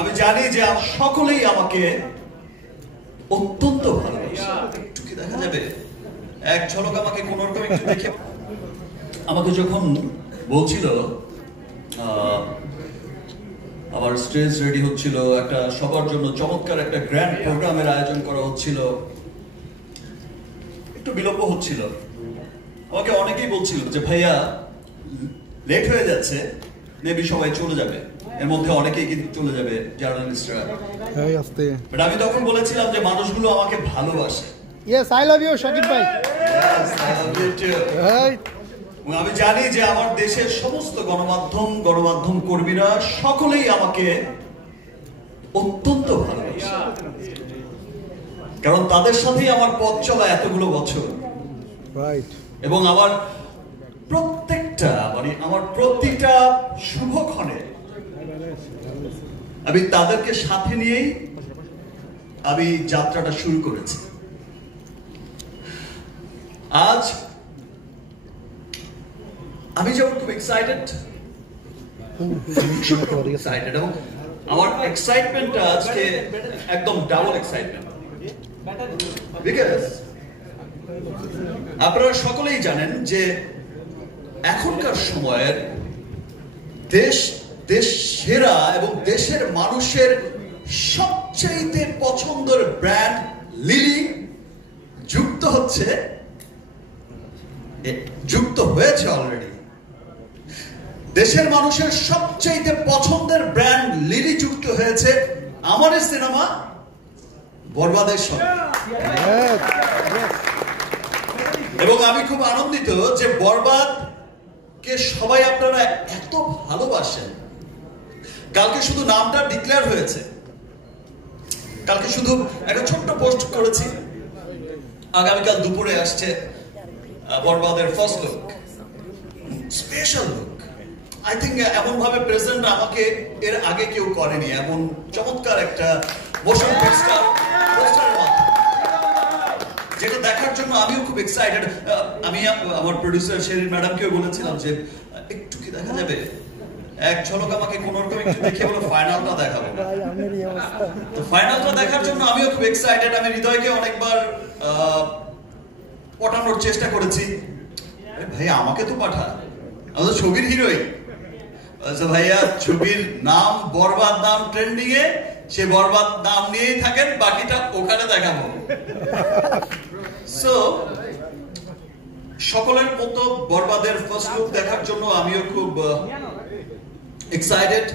আমি জানি যে সকলেই আমাকে অত্যন্ত ভালোবাসে। একটু কি দেখা যাবে? এক ঝলক আমাকে কোন রকম একটু দেখে আমাকে যখন বলছিল আমার স্টেজ রেডি হচ্ছিল, একটা সবার জন্য চমৎকার একটা গ্র্যান্ড প্রোগ্রামের আয়োজন করা হচ্ছিল, একটু বিলম্ব হচ্ছিল, আমাকে অনেকেই বলছিল যে ভাইয়া লেট হয়ে যাচ্ছে, মেবি সবাই চলে যাবে, এর মধ্যে অনেকেই কিন্তু চলে যাবে জার্নালিস্টরা। বাট আমি তখন বলেছিলাম যে মানুষগুলো আমাকে ভালোবাসে। Yes, I love you, Shakib bhai. Yes, I love you too. আমি জানি যে আমার দেশের সমস্ত গণমাধ্যম কর্মীরা সকলেই আমাকে অত্যন্ত ভালোবাসে, কারণ তাদের সাথেই আমার পথ চলা এতগুলো বছর। এবং আমার প্রতিটা শুভক্ষণে আমি তাদেরকে সাথে নিয়েই আমি যাত্রাটা শুরু করেছি। আজ আমি যেমন খুব এক্সাইটেড এবং আমার এক্সাইটমেন্টটা আজকে একদম ডাবল এক্সাইটমেন্ট, বিকজ আপনারা সকলেই জানেন যে এখনকার সময়ের দেশ সেরা এবং দেশের মানুষের সবচেয়ে পছন্দের ব্র্যান্ড লিলি যুক্ত হয়েছে অলরেডি। দেশের মানুষের সবচেয়ে পছন্দের ব্র্যান্ড লিলি যুক্ত হয়েছে আমার সিনেমা বরবাদের সঙ্গে। এবং আমি খুব আনন্দিত যে বরবাদ কে সবাই আপনারা এত ভালোবাসেন। কালকে শুধু নামটা ডিক্লেয়ার হয়েছে, কালকে শুধু একটা ছোট্ট পোস্ট করেছি, আগামীকাল দুপুরে আসছে বরবাদের first look, special look. I think এমন ভাবে প্রেজেন্ট আমাকে এর আগে কেউ করেনি, এমন চমৎকার একটা মোশন পোস্টারের মাধ্যমে, যেটা দেখার জন্য আমিও খুব এক্সাইটেড। আমি আমার প্রোডিউসার শেরিন ম্যাডামকেও বলেছিলাম যে একটু কি দেখা যাবে, এক ঝলক আমাকে কোন রকম একটু দেখে বলে ফাইনালটা দেখাবো। তো ফাইনালটা দেখার জন্য আমিও খুব এক্সাইটেড। আমি হৃদয়কে অনেকবার পটানোর চেষ্টা করেছি, ভাই আমাকে তো পাঠা, আমি তো ছবির হিরোইন। ভাইয়া ছবির নাম বরবাদ, নাম ট্রেন্ডিং এ, সে বরবাদ নাম নিয়েই থাকেন, বাকিটা ওখানে দেখাবো। সো সকলের মতো বরবাদের ফার্স্ট লুক দেখার জন্য আমিও খুব এক্সাইটেড।